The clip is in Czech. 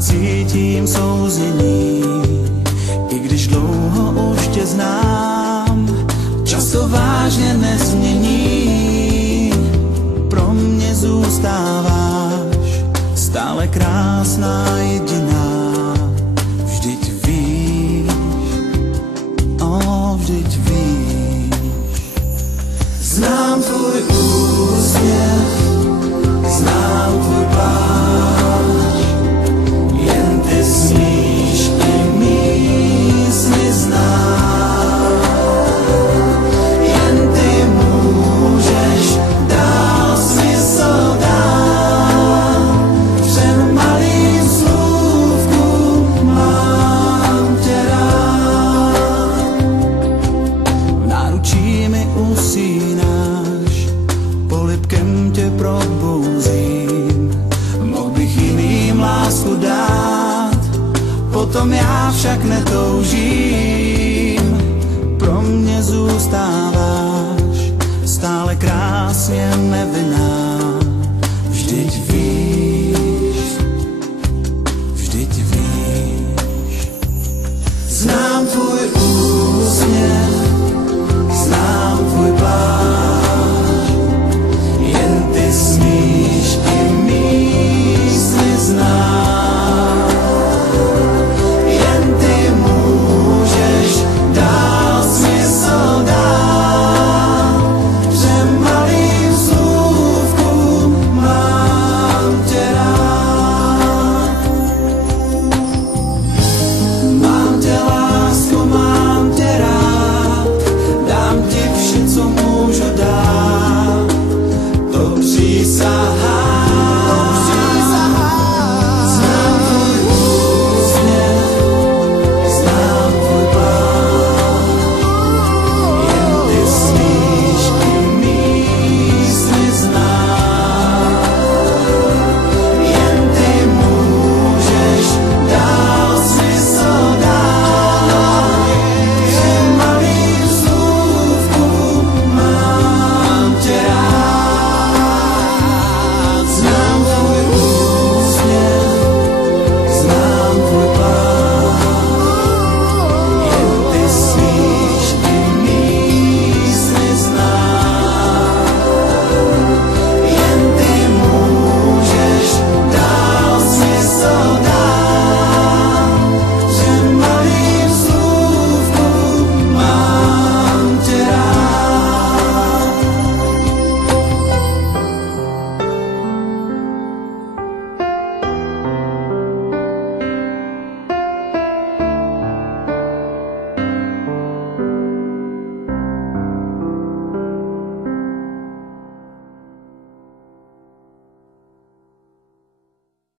Cítím souznění, i když dlouho už tě znám, často vážně nezmění. Pro mě zůstáváš stále krásná jediná. Vždyť víš, vždyť víš. Znám tvůj úsměv, znám tvůj pláč, jen ty smíš i mý sny znát. Jen ty můžeš dál smysl dát. Před malým slůvkům mám tě rád. V náručí mi usínáš, polibkem tě probouzím. Mohl bych jiným lásku dát, potom já však netoužím. Pro mě zůstáváš stále krásně nevinná. Vždyť víš, vždyť víš. Znám tvůj úsměv,